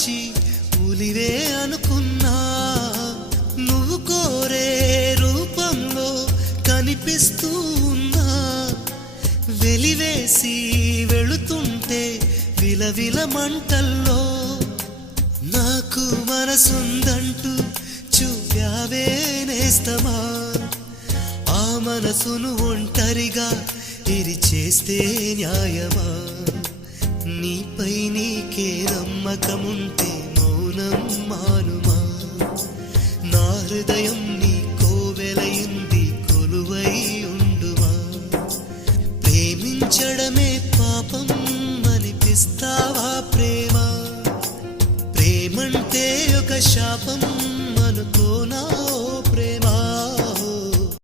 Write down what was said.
దాచి ఉలివే అనుకున్నా, నువ్వు కోరే రూపంలో కనిపిస్తూ ఉన్నా. వెలివేసి వెళుతుంటే విలవిల మంటల్లో నాకు మనసుందంటూ చూపావే నేస్తమా. ఆ మనసును ఒంటరిగా ఇరిచేస్తే న్యాయమా. నీపై నీకే నమ్మకముంటే మౌనం మానుమా. నా హృదయం నీ కోవెలయింది కొలువై ఉండుమా. ప్రేమించడమే పాపం అనిపిస్తావా ప్రేమ. ప్రేమంటే ఒక శాపం